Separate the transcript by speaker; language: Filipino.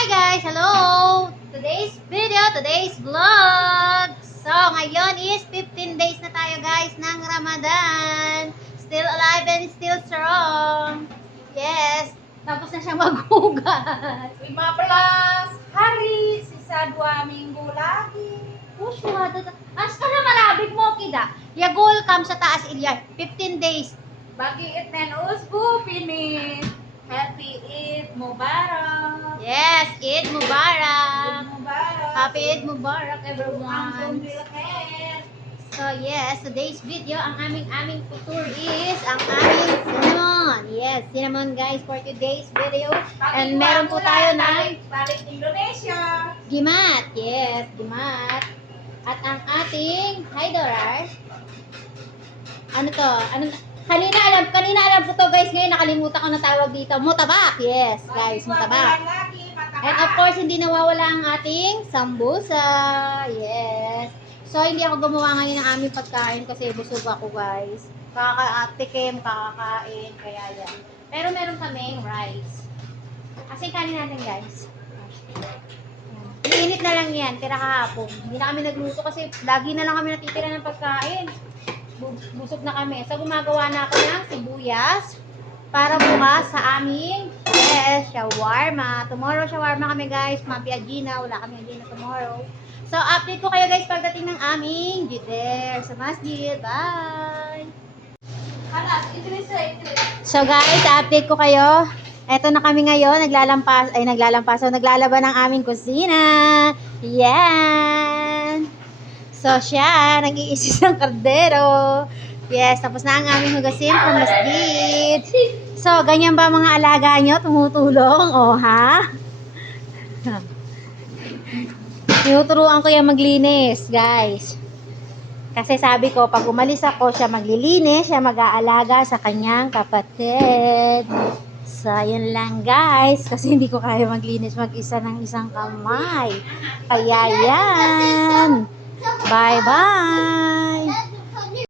Speaker 1: Hi guys! Hello! Today's video, today's vlog! So, ngayon is 15 days na tayo guys ng Ramadan. Still alive and still strong. Yes! Tapos na siya maghugas.
Speaker 2: Lima belas hari, sisa dua minggu lagi.
Speaker 1: Push mo As ka na marabig mo, kida. Yagol kam sa taas ilya. 15 days.
Speaker 2: Bagi itnen usbu finish.
Speaker 1: Yes! Eid Mubarak!
Speaker 2: Eid Mubarak.
Speaker 1: Happy Eid Mubarak everyone! So yes, today's video, ang aming aming tutor is ang aming cinnamon. Yes, cinnamon guys for today's video. And meron po tayo ng
Speaker 2: balik, Indonesia.
Speaker 1: gimat. Yes, gimat. At ang ating, hi Dorar. Ano to? Ano Kanina alam, kanina alam ko to guys, ngayon nakalimutan ko na tawag dito. Mutabak. Yes, guys, mutabak. And of course, hindi nawawala ang ating sambusa. Yes. So, hindi ako gumawa ngayon ng aming pagkain kasi busog ako, guys. Kakatikim, kakakain, kaya yan. Pero meron kaming rice. Kasi kanin natin, guys. Iinit na lang yan, tira kahapon. Hindi na kami nagluto kasi lagi na lang kami natitira ng pagkain. Bu- Busog na kami. So, gumagawa na ako ng sibuyas para bukas sa aming yes, shawarma. Tomorrow shawarma kami guys, Mapi Agina, wala kami Agina tomorrow. So update ko kayo guys pagdating ng aming jitter sa masjid. Bye! So guys, update ko kayo. Eto na kami ngayon, naglalampas, ay naglalampas, so naglalaban ng aming kusina. Yan! So siya, nag-iisis ng kardero. Yes, tapos na ang aming hugasin sa masjid. So, ganyan ba mga alaga nyo? Tumutulong? O, ha? Tinuturuan ko yung maglinis, guys. Kasi sabi ko, pag umalis ako, siya maglilinis, siya mag-aalaga sa kanyang kapatid. So, yun lang guys. Kasi hindi ko kaya maglinis mag-isa ng isang kamay. Kaya yan. Bye-bye.